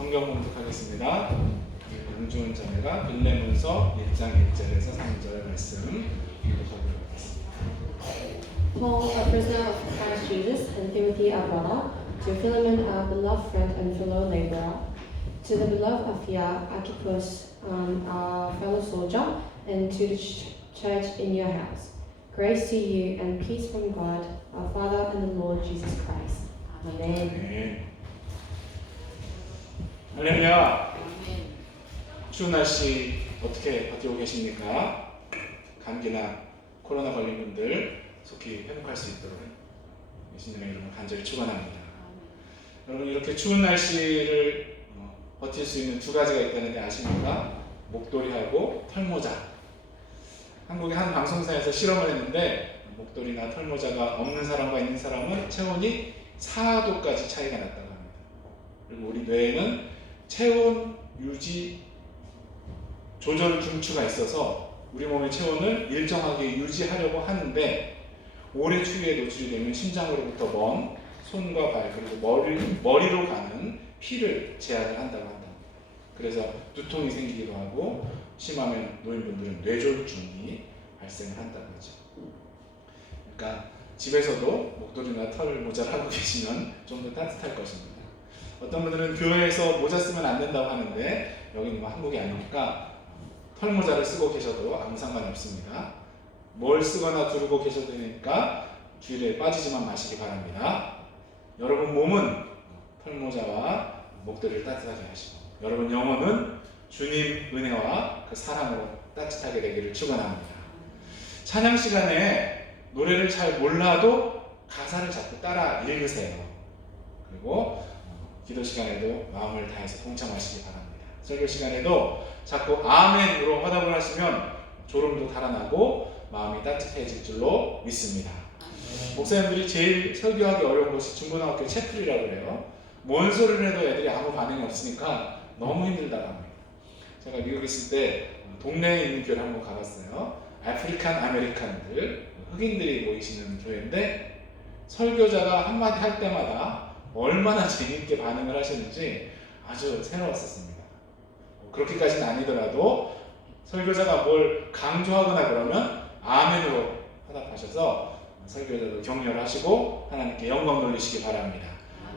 성경 봉독하겠습니다. 양주은 자매가 빌레몬서 1장 1절에서 3절 말씀 봉독하도록 하겠습니다. Paul, a prisoner of Christ Jesus, and Timothy, our brother, to Philemon, our beloved friend and fellow laborer, to the beloved Apphia, Archippus, our fellow soldier, and to the church in your house. Grace to you and peace from God, our Father and the Lord Jesus Christ. Amen. 네. 할렐루야. 추운 날씨 어떻게 버티고 계십니까? 감기나 코로나 걸린 분들 속히 회복할 수 있도록 예수님의 이름으로 간절히 축원합니다. 여러분, 이렇게 추운 날씨를 버틸 수 있는 두 가지가 있다는데 아십니까? 목도리하고 털모자. 한국의 한 방송사에서 실험을 했는데 목도리나 털모자가 없는 사람과 있는 사람은 체온이 4도까지 차이가 났다고 합니다. 그리고 우리 뇌에는 체온 유지 조절 중추가 있어서 우리 몸의 체온을 일정하게 유지하려고 하는데, 오래 추위에 노출이 되면 심장으로부터 먼 손과 발 그리고 머리로 가는 피를 제한을 한다고 한다. 그래서 두통이 생기기도 하고 심하면 노인분들은 뇌졸중이 발생을 한다고 하죠. 그러니까 집에서도 목도리나 털 모자를 하고 계시면 좀 더 따뜻할 것입니다. 어떤 분들은 교회에서 모자 쓰면 안 된다고 하는데 여기는 한국이 아니니까 털 모자를 쓰고 계셔도 아무 상관이 없습니다. 뭘 쓰거나 두르고 계셔도 되니까 주일에 빠지지만 마시기 바랍니다. 여러분 몸은 털 모자와 목도리를 따뜻하게 하시고, 여러분 영혼은 주님 은혜와 그 사랑으로 따뜻하게 되기를 축원합니다. 찬양 시간에 노래를 잘 몰라도 가사를 자꾸 따라 읽으세요. 그리고 기도 시간에도 마음을 다해서 동참하시기 바랍니다. 설교 시간에도 자꾸 아멘으로 화답을 하시면 졸음도 달아나고 마음이 따뜻해질 줄로 믿습니다. 목사님들이 제일 설교하기 어려운 것이 중고등학교 채플이라고 그래요. 뭔 소리를 해도 애들이 아무 반응이 없으니까 너무 힘들다고 합니다. 제가 미국에 있을 때 동네에 있는 교회를 한번 가봤어요. 아프리칸 아메리칸들, 흑인들이 모이시는 교회인데 설교자가 한마디 할 때마다 얼마나 재밌게 반응을 하시는지 아주 새로웠었습니다. 그렇게까지는 아니더라도 설교자가 뭘 강조하거나 그러면 아멘으로 화답하셔서 설교자도 격려하시고 하나님께 영광 돌리시기 바랍니다.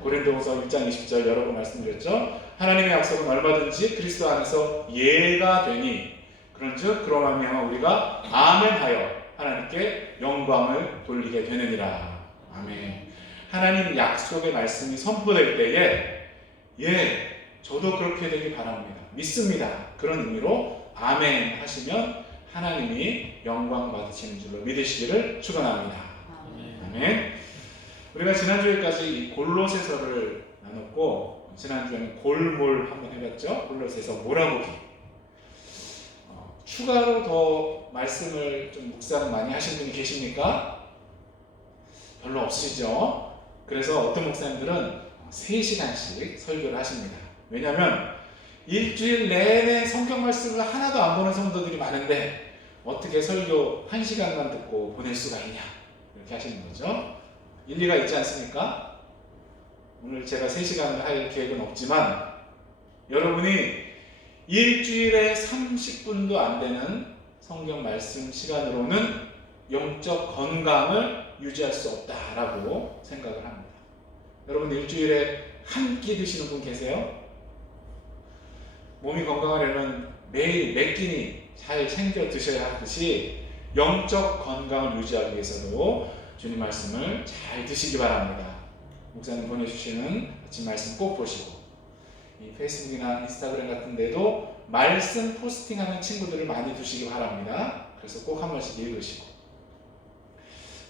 고린도후서 1장 20절 여러 번 말씀드렸죠. 하나님의 약속은 얼마든지 그리스도 안에서 예가 되니 그런즉 그로 말미암아 우리가 아멘하여 하나님께 영광을 돌리게 되느니라. 아멘. 하나님 약속의 말씀이 선포될 때에 저도 그렇게 되길 바랍니다. 믿습니다. 그런 의미로 아멘 하시면 하나님이 영광 받으시는 줄로 믿으시기를 축원합니다. 아멘. 우리가 지난주에까지 이 골로새서를 나눴고, 지난주에는 골몰 한번 해봤죠. 골로새서 몰아보기. 추가로 더 말씀을 좀 묵상 많이 하신 분이 계십니까? 별로 없으시죠? 그래서 어떤 목사님들은 3시간씩 설교를 하십니다. 왜냐하면 일주일 내내 성경 말씀을 하나도 안 보는 성도들이 많은데 어떻게 설교 1시간만 듣고 보낼 수가 있냐, 이렇게 하시는 거죠. 일리가 있지 않습니까? 오늘 제가 3시간을 할 계획은 없지만 여러분이 일주일에 30분도 안 되는 성경 말씀 시간으로는 영적 건강을 유지할 수 없다라고 생각을 합니다. 여러분 일주일에 한 끼 드시는 분 계세요? 몸이 건강하려면 매일 몇 끼니 잘 챙겨 드셔야 하듯이 영적 건강을 유지하기 위해서도 주님 말씀을 잘 드시기 바랍니다. 목사님 보내주시는 아침 말씀 꼭 보시고, 이 페이스북이나 인스타그램 같은 데도 말씀 포스팅하는 친구들을 많이 두시기 바랍니다. 그래서 꼭 한 번씩 읽으시고,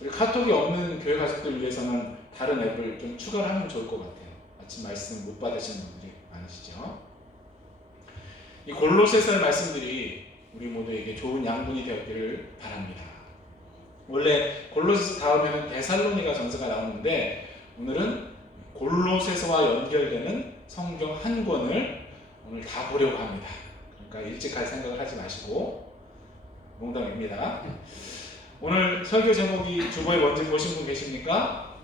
우리 카톡이 없는 교회 가족들 위해서는 다른 앱을 좀 추가를 하면 좋을 것 같아요. 아침 말씀 못 받으시는 분들이 많으시죠. 이 골로새서의 말씀들이 우리 모두에게 좋은 양분이 되었기를 바랍니다. 원래 골로새서 다음에는 데살로니가 전서가 나오는데 오늘은 골로새서와 연결되는 성경 한 권을 오늘 다 보려고 합니다. 그러니까 일찍 갈 생각을 하지 마시고, 농담입니다. 오늘 설교 제목이 주보에 뭔지 보신 분 계십니까?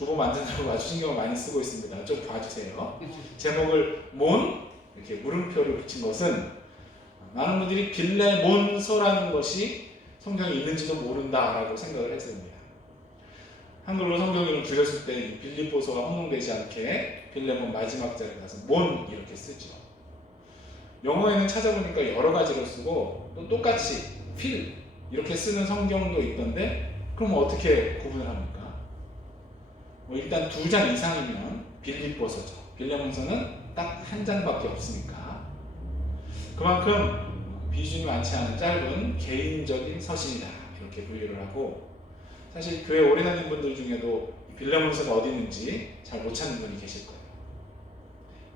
두부 만드느라고 아주 신경을 많이 쓰고 있습니다. 좀 봐주세요. 제목을 몬 이렇게 물음표를 붙인 것은 많은 분들이 빌레몬서라는 것이 성경에 있는지도 모른다라고 생각을 했습니다. 한글로 성경을 줄였을 때 이 빌립보서가 혼용되지 않게 빌레몬 마지막 자리에 가서 몬 이렇게 쓰죠. 영어에는 찾아보니까 여러 가지로 쓰고 또 똑같이 필 이렇게 쓰는 성경도 있던데 그럼 어떻게 구분을 합니까? 일단 2장 이상이면 빌립보서죠. 빌레몬서는 딱 한 장밖에 없으니까 그만큼 비중이 많지 않은 짧은 개인적인 서신이다 이렇게 분류를 하고 사실 교회 오래 다닌 분들 중에도 빌레몬서가 어디 있는지 잘 못 찾는 분이 계실 거예요.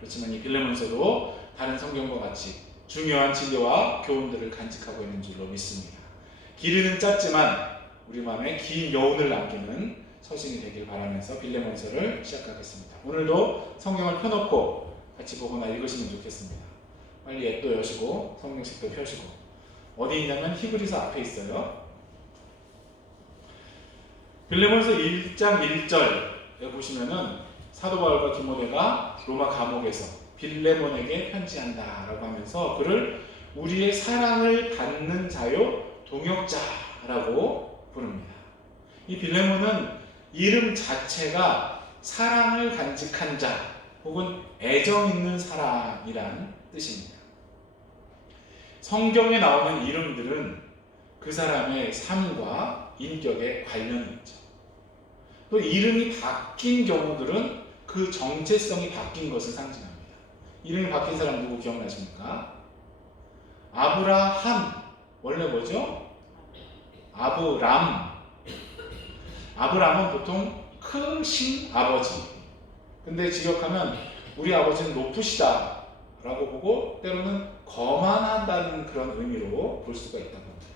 그렇지만 이 빌레몬서도 다른 성경과 같이 중요한 진리와 교훈들을 간직하고 있는 줄로 믿습니다. 길이는 짧지만 우리 마음에 긴 여운을 남기는 서신이 되길 바라면서 빌레몬서를 시작하겠습니다. 오늘도 성경을 펴놓고 같이 보거나 읽으시면 좋겠습니다. 빨리 앱도 여시고 성경책도 펴시고 어디 있냐면 히브리서 앞에 있어요. 빌레몬서 1장 1절에 보시면은 사도 바울과 디모데가 로마 감옥에서 빌레몬에게 편지한다 라고 하면서 그를 우리의 사랑을 받는 자요 동역자라고 부릅니다. 이 빌레몬은 이름 자체가 사랑을 간직한 자 혹은 애정 있는 사람이란 뜻입니다. 성경에 나오는 이름들은 그 사람의 삶과 인격에 관련이 있죠. 또 이름이 바뀐 경우들은 그 정체성이 바뀐 것을 상징합니다. 이름이 바뀐 사람 누구 기억나십니까? 아브라함 원래 뭐죠? 아브람은 보통 크신 아버지. 근데 직역하면 우리 아버지는 높으시다 라고 보고 때로는 거만하다는 그런 의미로 볼 수가 있다고 합니다.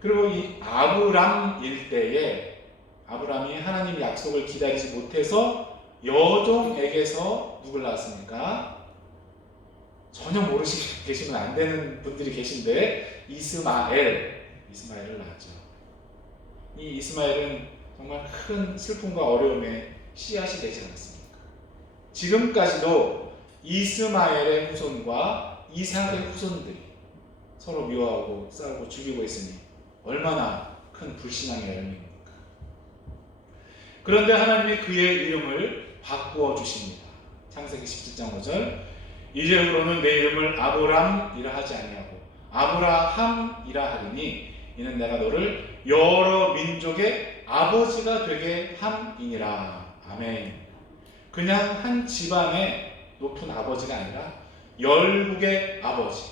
그리고 이 아브람 일대에 아브람이 하나님 약속을 기다리지 못해서 여종에게서 누굴 낳았습니까? 전혀 모르시고 계시면 안 되는 분들이 계신데 이스마엘을 낳았죠. 이 이스마엘은 정말 큰 슬픔과 어려움의 씨앗이 되지 않았습니까? 지금까지도 이스마엘의 후손과 이삭의 후손들이 서로 미워하고 싸우고 죽이고 있으니 얼마나 큰 불신앙의 열매입니까? 그런데 하나님이 그의 이름을 바꾸어 주십니다. 창세기 17장 5절 이제부로는 내 이름을 아브람이라 하지 아니하고 아브라함이라 하리니 이는 내가 너를 여러 민족의 아버지가 되게 함이니라. 아멘. 그냥 한 집안의 높은 아버지가 아니라 열국의 아버지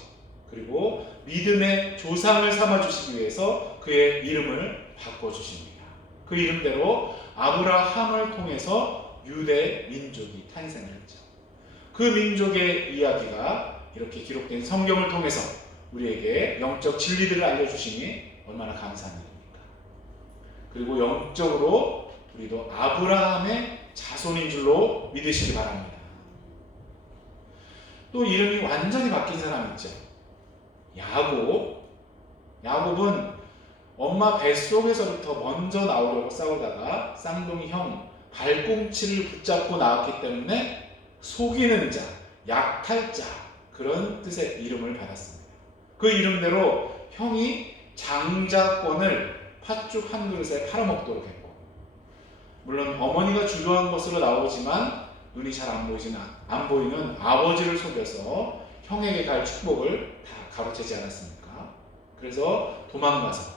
그리고 믿음의 조상을 삼아주시기 위해서 그의 이름을 바꿔주십니다. 그 이름대로 아브라함을 통해서 유대 민족이 탄생을 했죠. 그 민족의 이야기가 이렇게 기록된 성경을 통해서 우리에게 영적 진리들을 알려주시니 얼마나 감사한 일입니까? 그리고 영적으로 우리도 아브라함의 자손인 줄로 믿으시기 바랍니다. 또 이름이 완전히 바뀐 사람 있죠. 야곱은 엄마 뱃속에서부터 먼저 나오려고 싸우다가 쌍둥이 형 발꿈치를 붙잡고 나왔기 때문에 속이는 자, 약탈자 그런 뜻의 이름을 받았습니다. 그 이름대로 형이 장자권을 팥죽 한 그릇에 팔아먹도록 했고 물론 어머니가 주도한 것으로 나오지만 눈이 잘 안 보이는 아버지를 속여서 형에게 갈 축복을 다 가로채지 않았습니까? 그래서 도망가서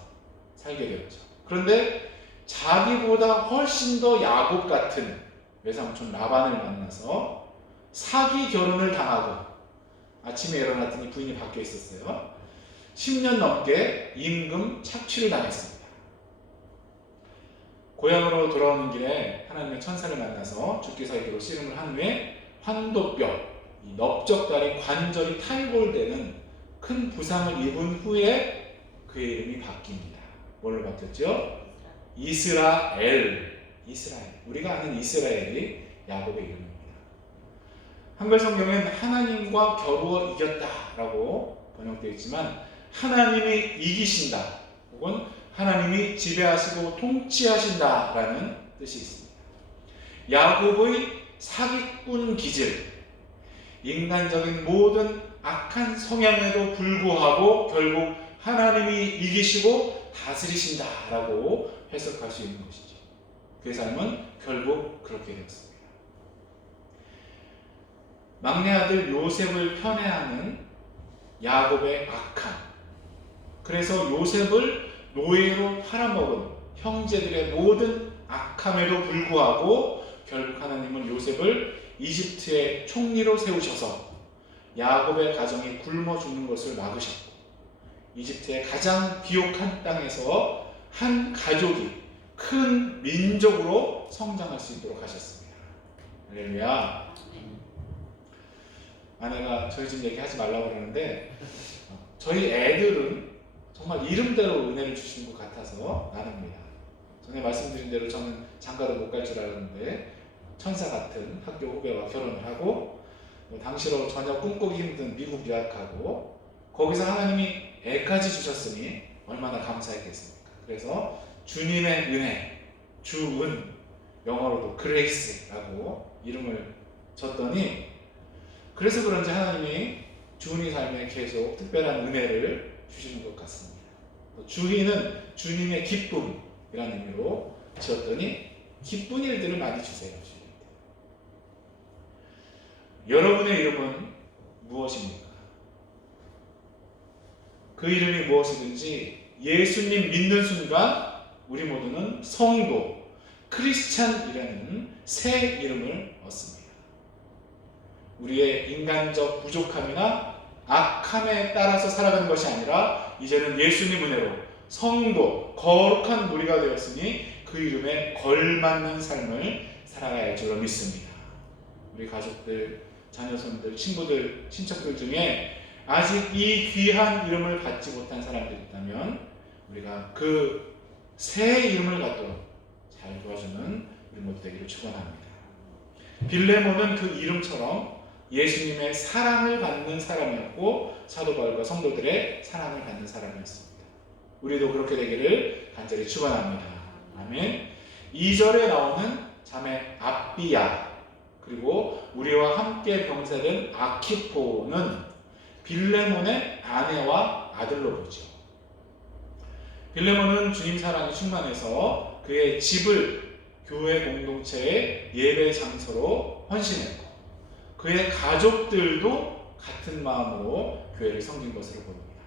살게 되었죠. 그런데 자기보다 훨씬 더 야곱 같은 외삼촌 라반을 만나서 사기 결혼을 당하고 아침에 일어났더니 부인이 바뀌어 있었어요. 10년 넘게 임금 착취를 당했습니다. 고향으로 돌아오는 길에 하나님의 천사를 만나서 죽기 살기로 씨름을 한 후에 환도뼈, 이 넓적다리 관절이 탈골되는 큰 부상을 입은 후에 그의 이름이 바뀝니다. 뭘로 바뀌었죠? 이스라엘. 우리가 아는 이스라엘이 야곱의 이름입니다. 한글 성경엔 하나님과 겨루어 이겼다라고 번역되어 있지만 하나님이 이기신다 혹은 하나님이 지배하시고 통치하신다라는 뜻이 있습니다. 야곱의 사기꾼 기질, 인간적인 모든 악한 성향에도 불구하고 결국 하나님이 이기시고 다스리신다라고 해석할 수 있는 것이죠. 그의 삶은 결국 그렇게 되었습니다. 막내 아들 요셉을 편애하는 야곱의 악함, 그래서 요셉을 노예로 팔아먹은 형제들의 모든 악함에도 불구하고 결국 하나님은 요셉을 이집트의 총리로 세우셔서 야곱의 가정이 굶어 죽는 것을 막으셨고, 이집트의 가장 비옥한 땅에서 한 가족이 큰 민족으로 성장할 수 있도록 하셨습니다. 할렐루야. 아내가 저희 집 얘기하지 말라고 그러는데, 저희 애들은 정말 이름대로 은혜를 주신 것 같아서 나눕니다. 전에 말씀드린 대로 저는 장가도 못 갈 줄 알았는데 천사 같은 학교 후배와 결혼을 하고, 당시로 전혀 꿈꾸기 힘든 미국 유학하고, 거기서 하나님이 애까지 주셨으니 얼마나 감사했겠습니까? 그래서 주님의 은혜, 주은, 영어로도 그레이스라고 이름을 줬더니, 그래서 그런지 하나님이 주은이 삶에 계속 특별한 은혜를 주시는 것 같습니다. 주희는 주님의 기쁨이라는 의미로 지었더니 기쁜 일들을 많이 주세요. 여러분의 이름은 무엇입니까? 그 이름이 무엇이든지 예수님 믿는 순간 우리 모두는 성도, 크리스찬이라는 새 이름을 얻습니다. 우리의 인간적 부족함이나 악함에 따라서 살아가는 것이 아니라 이제는 예수님 은혜로 성도, 거룩한 무리가 되었으니 그 이름에 걸맞는 삶을 살아가야 할 줄로 믿습니다. 우리 가족들, 자녀손들, 친구들, 친척들 중에 아직 이 귀한 이름을 받지 못한 사람들이 있다면 우리가 그 새 이름을 갖도록 잘 도와주는 우리 모두 되기를 축원합니다. 빌레몬은 그 이름처럼 예수님의 사랑을 받는 사람이었고, 사도 바울과 성도들의 사랑을 받는 사람이었습니다. 우리도 그렇게 되기를 간절히 축원합니다. 아멘. 2절에 나오는 자매 압비야, 그리고 우리와 함께 병사된 아키포는 빌레몬의 아내와 아들로 보죠. 빌레몬은 주님 사랑이 충만해서 그의 집을 교회 공동체의 예배 장소로 헌신했고, 그의 가족들도 같은 마음으로 교회를 섬긴 것으로 보입니다.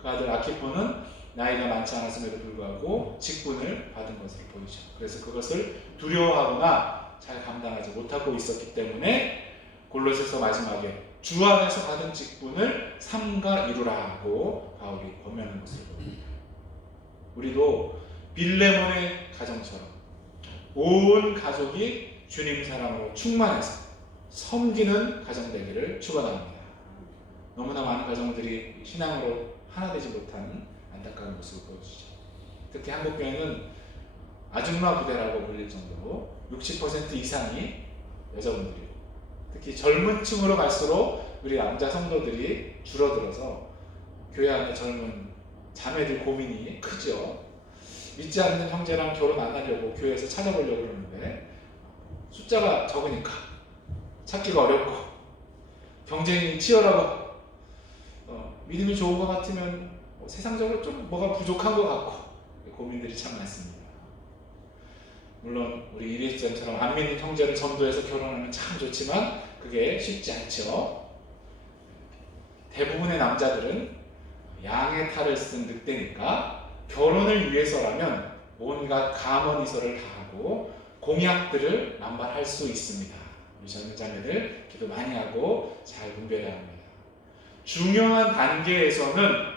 그 아들 아키포는 나이가 많지 않았음에도 불구하고 직분을 받은 것으로 보이죠. 그래서 그것을 두려워하거나 잘 감당하지 못하고 있었기 때문에 골로새서 마지막에 주 안에서 받은 직분을 삼가 이루라고 바울이 권면하는 것을 보입니다. 우리도 빌레몬의 가정처럼 온 가족이 주님 사랑으로 충만해서 섬기는 가정 되기를 축원합니다. 너무나 많은 가정들이 신앙으로 하나 되지 못한 안타까운 모습을 보여주죠. 특히 한국교회는 아줌마 부대라고 불릴 정도로 60% 이상이 여자분들이고, 특히 젊은 층으로 갈수록 우리 남자 성도들이 줄어들어서 교회 안에 젊은 자매들 고민이 크죠. 믿지 않는 형제랑 결혼 안 하려고 교회에서 찾아보려고 그러는데 숫자가 적으니까 찾기가 어렵고, 경쟁이 치열하고, 믿음이 좋은 것 같으면 세상적으로 좀 뭐가 부족한 것 같고, 고민들이 참 많습니다. 물론 우리 이리스전처럼 안 믿는 형제를 전도해서 결혼하면 참 좋지만 그게 쉽지 않죠. 대부분의 남자들은 양의 탈을 쓴 늑대니까 결혼을 위해서라면 온갖 감언이설을 다 하고 공약들을 남발할 수 있습니다. 우리 젊은 자매들 기도 많이 하고 잘 분별해야 합니다. 중요한 단계에서는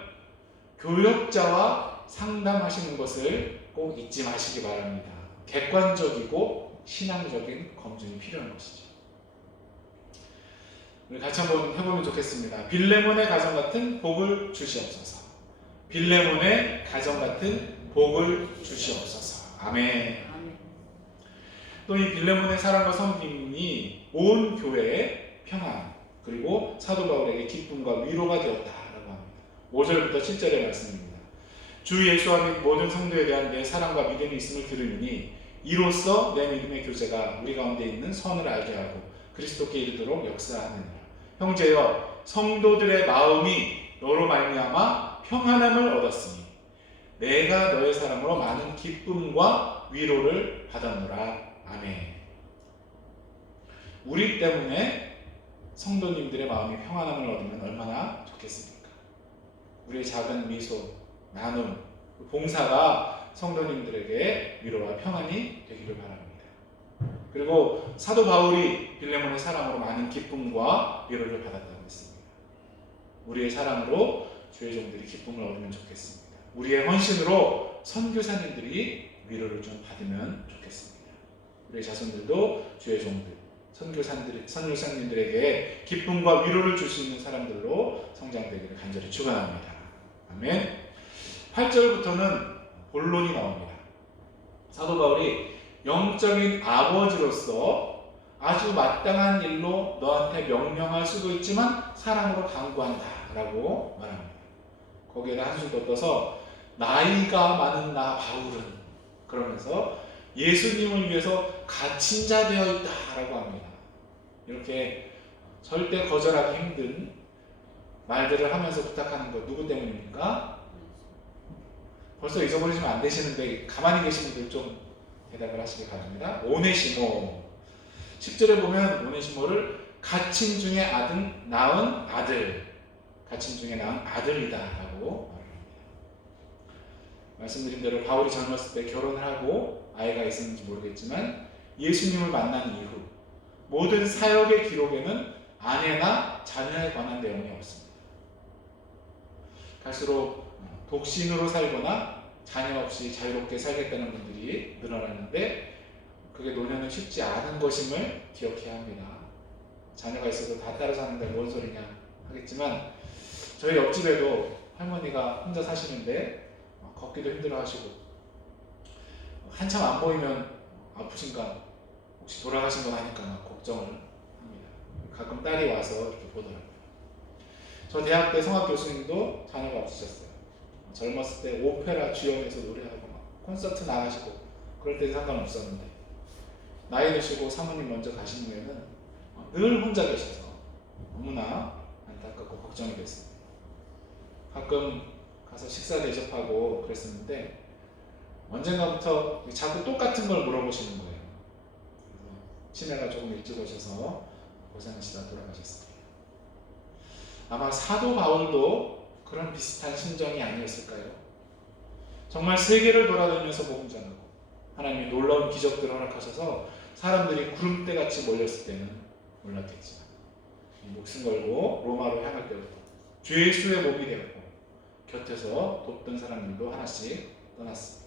교역자와 상담하시는 것을 꼭 잊지 마시기 바랍니다. 객관적이고 신앙적인 검증이 필요한 것이죠. 우리 같이 한번 해보면 좋겠습니다. 빌레몬의 가정 같은 복을 주시옵소서. 빌레몬의 가정 같은 복을 주시옵소서. 아멘. 또 이 빌레몬의 사랑과 섬김이 온 교회의 평안, 그리고 사도 바울에게 기쁨과 위로가 되었다라고 합니다. 5절부터 7절의 말씀입니다. 주 예수와 및 모든 성도에 대한 내 사랑과 믿음이 있음을 들으니 이로써 내 믿음의 교제가 우리 가운데 있는 선을 알게 하고 그리스도께 이르도록 역사하느니라. 형제여, 성도들의 마음이 너로 말미암아 평안함을 얻었으니 내가 너의 사랑으로 많은 기쁨과 위로를 받았노라. 아멘. 우리 때문에 성도님들의 마음이 평안함을 얻으면 얼마나 좋겠습니까? 우리의 작은 미소, 나눔, 봉사가 성도님들에게 위로와 평안이 되기를 바랍니다. 그리고 사도 바울이 빌레몬의 사랑으로 많은 기쁨과 위로를 받았다고 했습니다. 우리의 사랑으로 주의 종들이 기쁨을 얻으면 좋겠습니다. 우리의 헌신으로 선교사님들이 위로를 좀 받으면 좋겠습니다. 우리의 자손들도 주의 종들, 선교사님들에게 기쁨과 위로를 줄 수 있는 사람들로 성장되기를 간절히 축원합니다. 아멘. 8절부터는 본론이 나옵니다. 사도 바울이 영적인 아버지로서 아주 마땅한 일로 너한테 명령할 수도 있지만 사랑으로 강구한다 라고 말합니다. 거기에다 한술 더 떠서 나이가 많은 나 바울은 그러면서 예수님을 위해서 갇힌 자 되어 있다 라고 합니다. 이렇게 절대 거절하기 힘든 말들을 하면서 부탁하는 것 누구 때문입니까? 벌써 잊어버리시면 안 되시는데 가만히 계신 분들 좀 대답을 하시기 바랍니다. 오네시모. 10절에 보면 오네시모를 갇힌 중에 낳은 아들, 갇힌 중에 낳은 아들이다 라고 말합니다. 말씀드린 대로 바울이 젊었을 때 결혼을 하고 아이가 있었는지 모르겠지만 예수님을 만난 이후 모든 사역의 기록에는 아내나 자녀에 관한 내용이 없습니다. 갈수록 독신으로 살거나 자녀 없이 자유롭게 살겠다는 분들이 늘어나는데 그게 노년은 쉽지 않은 것임을 기억해야 합니다. 자녀가 있어도 다 따로 사는데 뭔 소리냐 하겠지만 저희 옆집에도 할머니가 혼자 사시는데 걷기도 힘들어 하시고 한참 안 보이면 아프신가 혹시 돌아가신 건 아닐까 막 걱정을 합니다. 가끔 딸이 와서 이렇게 보더라고요. 저 대학 때 성악 교수님도 자녀가 없으셨어요. 젊었을 때 오페라 주연에서 노래하고 막 콘서트 나가시고 그럴 때는 상관없었는데 나이 드시고 사모님 먼저 가신 후에는 늘 혼자 계셔서 너무나 안타깝고 걱정이 됐습니다. 가끔 가서 식사 대접하고 그랬었는데 언젠가부터 자꾸 똑같은 걸 물어보시는 거예요. 그래서 치매가 조금 일찍 오셔서 고생하시다 돌아가셨습니다. 아마 사도 바울도 그런 비슷한 심정이 아니었을까요? 정말 세계를 돌아다니면서 복음 전하고 하나님이 놀라운 기적들을 허락하셔서 사람들이 구름대같이 몰렸을 때는 몰랐겠지만 목숨 걸고 로마로 향할 때부터 주 예수의 몸이 되었고 곁에서 돕던 사람들도 하나씩 떠났습니다.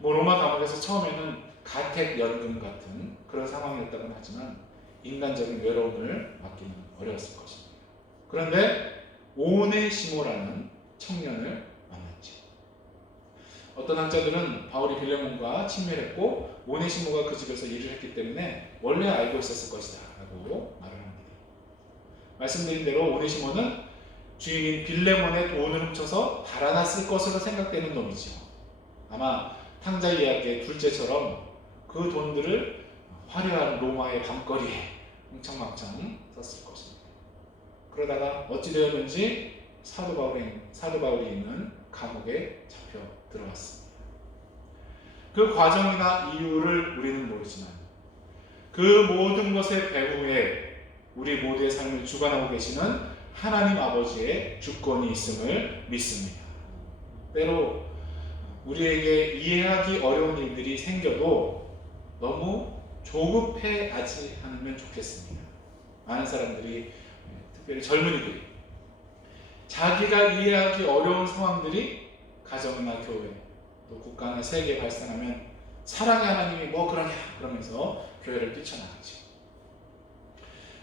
로마 감옥에서 처음에는 가택 연금 같은 그런 상황이었다고는 하지만 인간적인 외로움을 맡기는 어려웠을 것입니다. 그런데 오네시모라는 청년을 만났죠. 어떤 학자들은 바울이 빌레몬과 친밀했고 오네시모가 그 집에서 일을 했기 때문에 원래 알고 있었을 것이다 라고 말을 합니다. 말씀드린 대로 오네시모는 주인인 빌레몬의 돈을 훔쳐서 달아났을 것으로 생각되는 놈이죠. 아마 탕자 이야기의 둘째처럼 그 돈들을 화려한 로마의 밤거리에 흥청망청 썼을 것입니다. 그러다가 어찌 되었는지 사도 바울이 있는 감옥에 잡혀 들어왔습니다. 그 과정이나 이유를 우리는 모르지만 그 모든 것의 배후에 우리 모두의 삶을 주관하고 계시는 하나님 아버지의 주권이 있음을 믿습니다. 때로 우리에게 이해하기 어려운 일들이 생겨도 너무 조급해하지 않으면 좋겠습니다. 많은 사람들이 특별히 젊은이들이 자기가 이해하기 어려운 상황들이 가정이나 교회 또 국가나 세계에 발생하면 사랑의 하나님이 뭐 그러냐 그러면서 교회를 뛰쳐나가죠.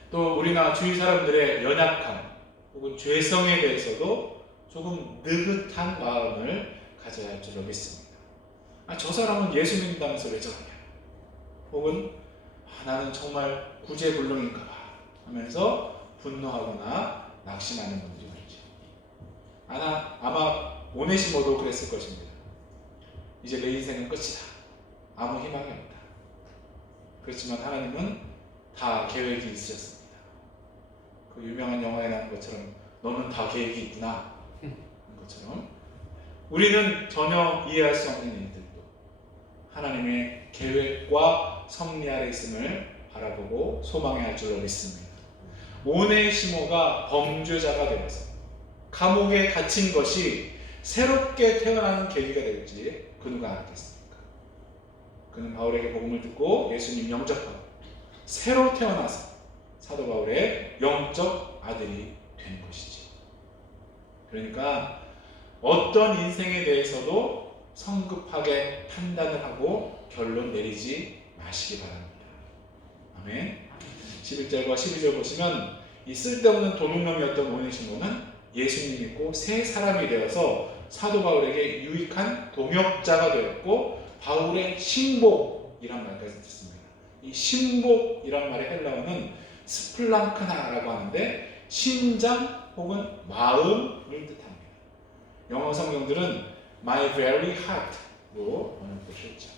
또 우리나 주위 사람들의 연약함 혹은 죄성에 대해서도 조금 느긋한 마음을 가져야 할 줄로 믿습니다. 저 사람은 예수 믿는다면서 왜 저러냐 혹은 나는 정말 구제불능인가 봐 하면서 분노하거나 낙심하는 분들이 많죠. 아마 오네시모도 그랬을 것입니다. 이제 내 인생은 끝이다. 아무 희망이 없다. 그렇지만 하나님은 다 계획이 있으셨습니다. 그 유명한 영화에 나온 것처럼 너는 다 계획이 있구나 것처럼 우리는 전혀 이해할 수 없는 일들도 하나님의 계획과 섭리 아래 있음을 바라보고 소망해야 할 줄로 믿습니다. 오네시모가 범죄자가 되어서 감옥에 갇힌 것이 새롭게 태어나는 계기가 될지 그 누가 알았겠습니까? 그는 바울에게 복음을 듣고 예수님 영접하고 새로 태어나서 사도 바울의 영적 아들이 된 것이지. 그러니까 어떤 인생에 대해서도 성급하게 판단을 하고 결론 내리지 마시기 바랍니다. 아멘. 11절과 12절 보시면 이 쓸데없는 도둑놈이었던 오네시모는 예수님 믿고 새 사람이 되어서 사도 바울에게 유익한 동역자가 되었고 바울의 신복이란 말까지 듣습니다. 이 신복이란 말의 헬라어는 스플랑크나라고 하는데 심장 혹은 마음을 뜻합니다. 영어 성경들은 My very heart로 번역되셨죠.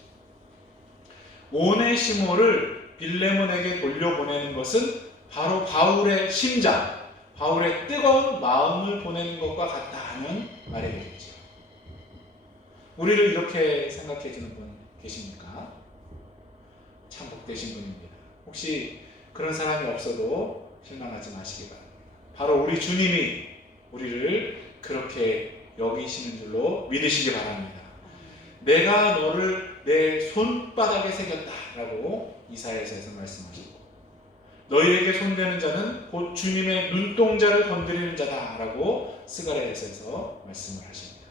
오네시모를 빌레몬에게 돌려보내는 것은 바로 바울의 심장, 바울의 뜨거운 마음을 보내는 것과 같다 하는 말이 되겠죠. 우리를 이렇게 생각해 주는 분 계십니까? 참 복되신 분입니다. 혹시 그런 사람이 없어도 실망하지 마시기 바랍니다. 바로 우리 주님이 우리를 그렇게 여기시는 줄로 믿으시기 바랍니다. 내가 너를 내 손바닥에 새겼다라고 이사야서에서 말씀하셨고 너희에게 손대는 자는 곧 주님의 눈동자를 건드리는 자다라고 스가랴에서 말씀을 하십니다.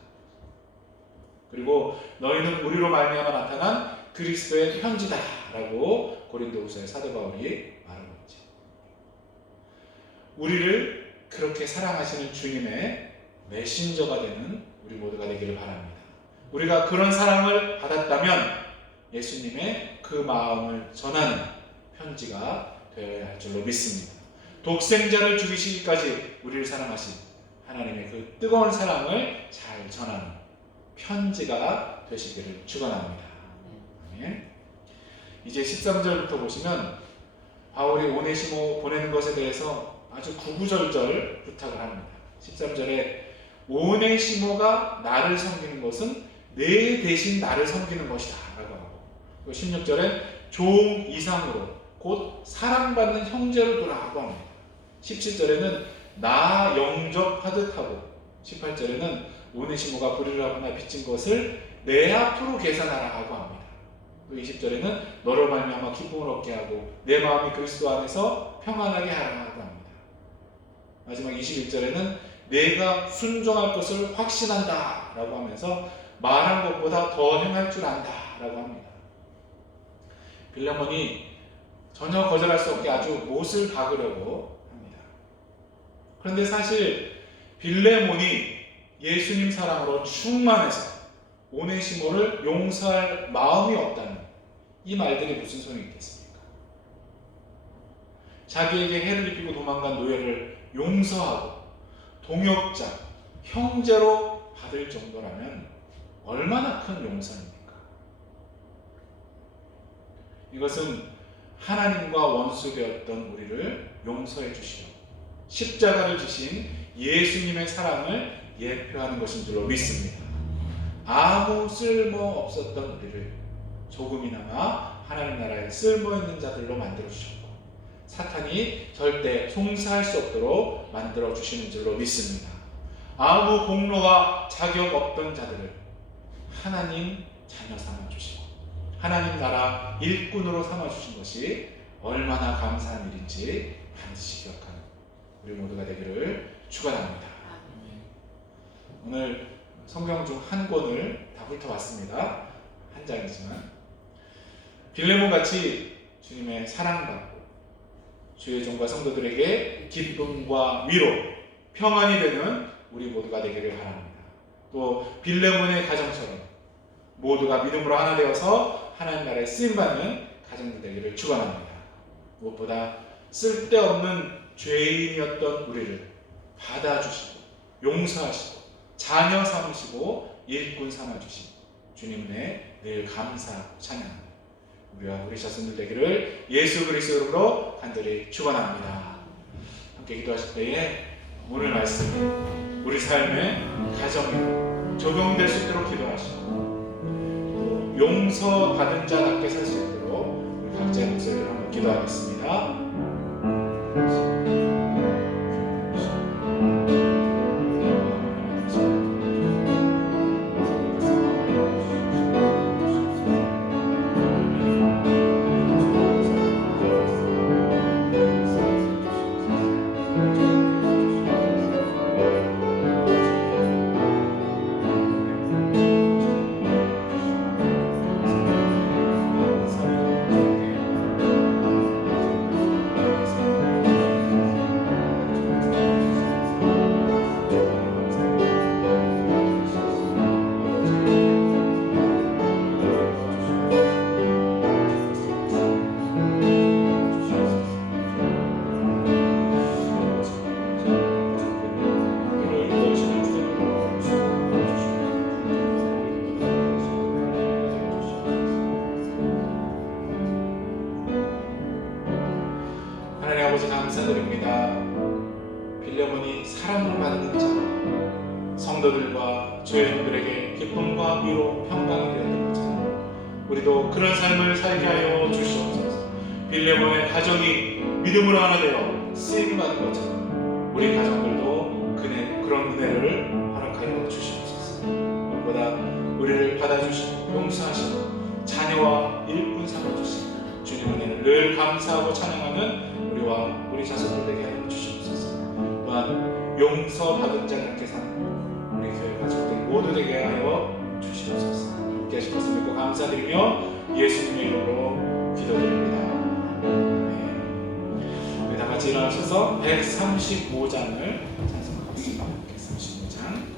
그리고 너희는 우리로 말미암아 나타난 그리스도의 편지다라고 고린도후서의 사도 바울이 말하고 있죠. 우리를 그렇게 사랑하시는 주님의 메신저가 되는 우리 모두가 되기를 바랍니다. 우리가 그런 사랑을 받았다면 예수님의 그 마음을 전하는 편지가 되어야 할 줄로 믿습니다. 독생자를 죽이시기까지 우리를 사랑하신 하나님의 그 뜨거운 사랑을 잘 전하는 편지가 되시기를 축원합니다. 아멘. 이제 13절부터 보시면 바울이 오네시모 보내는 것에 대해서 아주 구구절절 부탁을 합니다. 13절에 오네시모가 나를 섬기는 것은 내 대신 나를 섬기는 것이다 라고 하고 16절엔 종 이상으로 곧 사랑받는 형제로 돌아가고 합니다. 17절에는 나 영접하듯 하고 18절에는 오네시모가 불의를 하거나 빚진 것을 내 앞으로 계산하라 하고 합니다. 또 20절에는 너로 말미암아 기쁨을 얻게 하고 내 마음이 그리스도 안에서 평안하게 하라 하고 합니다. 마지막 21절에는 내가 순종할 것을 확신한다 라고 하면서 말한 것보다 더 행할 줄 안다 라고 합니다. 빌레몬이 전혀 거절할 수 없게 아주 못을 박으려고 합니다. 그런데 사실 빌레몬이 예수님 사랑으로 충만해서 오네시모를 용서할 마음이 없다는 이 말들이 무슨 소용이 있겠습니까? 자기에게 해를 입히고 도망간 노예를 용서하고 동역자, 형제로 받을 정도라면 얼마나 큰 용서입니까? 이것은 하나님과 원수되었던 우리를 용서해 주시고 십자가를 지신 예수님의 사랑을 예표하는 것인 줄로 믿습니다. 아무 쓸모 없었던 우리를 조금이나마 하나님 나라에 쓸모 있는 자들로 만들어 주셨고 사탄이 절대 송사할 수 없도록 만들어 주시는 줄로 믿습니다. 아무 공로와 자격 없던 자들을 하나님 자녀 삼아 주시고 하나님 나라 일꾼으로 삼아 주신 것이 얼마나 감사한 일인지 반드시 기억하는 우리 모두가 되기를 축원합니다. 오늘 성경 중 한 권을 다 훑어봤습니다. 한 장이지만 빌레몬 같이 주님의 사랑받고 주의 종과 성도들에게 기쁨과 위로, 평안이 되는 우리 모두가 되기를 바랍니다. 또 빌레몬의 가정처럼 모두가 믿음으로 하나 되어서 하나님 나라에 쓰임받는 가정들 되기를 축원합니다. 무엇보다 쓸데없는 죄인이었던 우리를 받아주시고 용서하시고 자녀 삼으시고 일꾼 삼아주신 주님 은혜 늘 감사하고 찬양합니다. 우리와 우리 자손들 되기를 예수 그리스도 이름으로 간절히 축원합니다. 함께 기도하실 때에 오늘 말씀 우리 삶의 가정에 적용될 수 있도록 기도하시고 용서받은 자답게 살 수 있도록 우리 각자의 목소리를 한번 기도하겠습니다. 감사드립니다. 빌레몬이 사랑을 받는 자, 성도들과 죄인들에게 기쁨과 위로 평강이 되었던 것처럼 우리도 그런 삶을 살게 하여 주시옵소서. 빌레몬의 가정이 믿음으로 하나 되어 쓰임을 받은 것처럼 우리 가정들도 그런 은혜를 허락하여 주시옵소서. 무엇보다 우리를 받아주시고 용서하시고 자녀와 일꾼 삼아주시고 주님 은혜를 늘 감사하고 찬양하는 우리와 우리 자손들 되게 하여 주시옵소서. 또한 용서받은 자들께 사는 우리 교회 가족들 모두 되게 하여 주시옵소서. 함께 하실 것을 믿고 감사드리며 예수님의 이름으로 기도드립니다. 네. 다 같이 일어나셔서 135장을 찬송하겠습니다. 135장.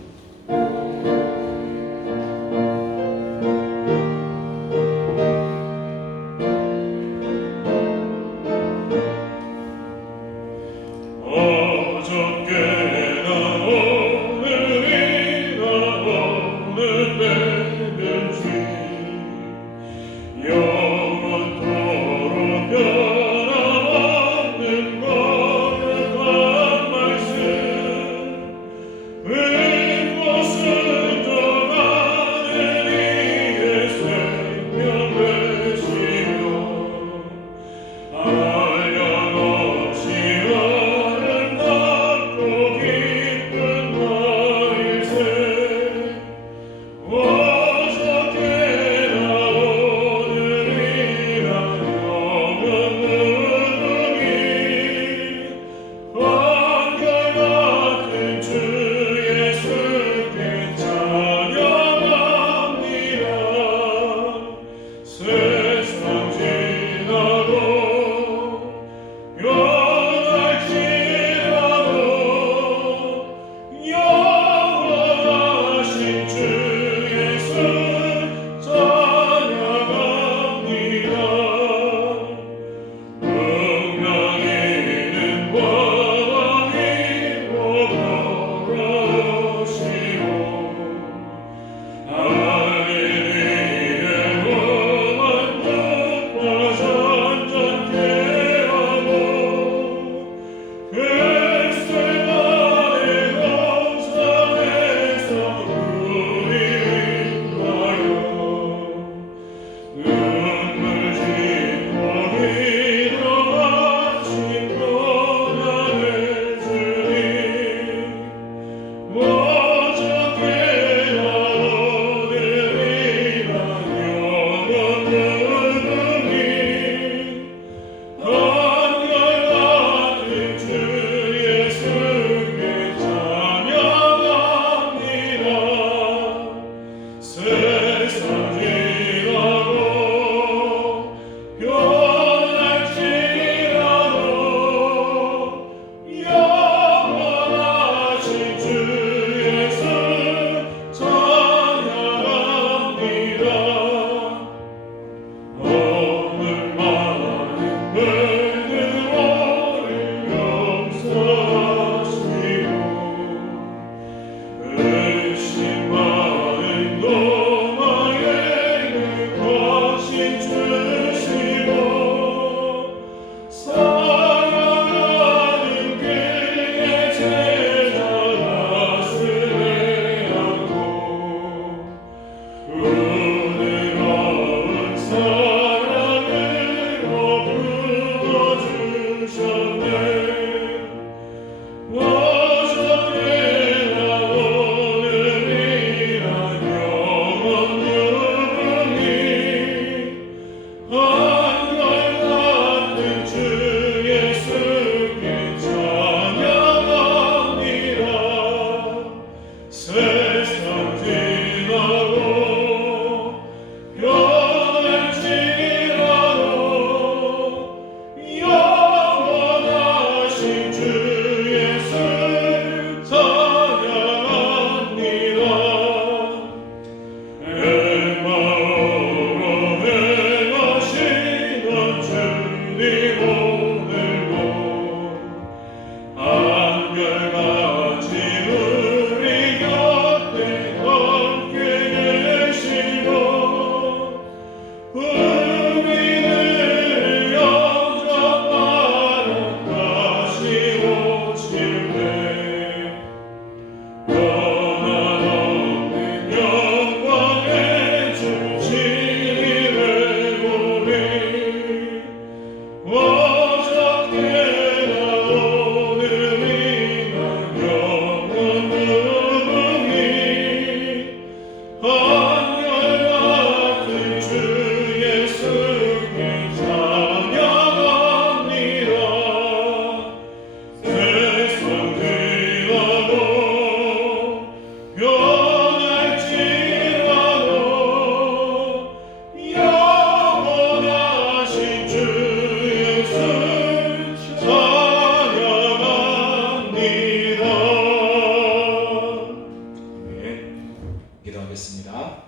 기도하겠습니다.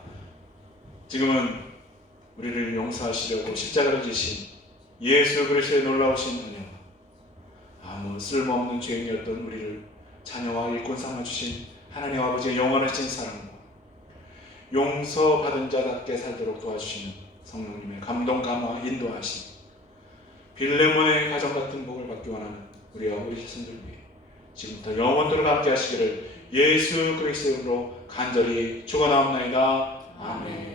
지금은 우리를 용서하시려고 십자가를 지신 예수 그리스도의 놀라우신 은혜와 아무 쓸모없는 죄인이었던 우리를 자녀와 일꾼 삼아주신 하나님 아버지의 영원하신 사랑과 용서받은 자답게 살도록 도와주시는 성령님의 감동 감화 인도하심, 빌레몬의 가정 같은 복을 받기 원하는 우리와 우리 자손들 위해 지금부터 영원토록 함께 하시기를 예수 그리스도로 간절히 축원하옵나이다. 아멘.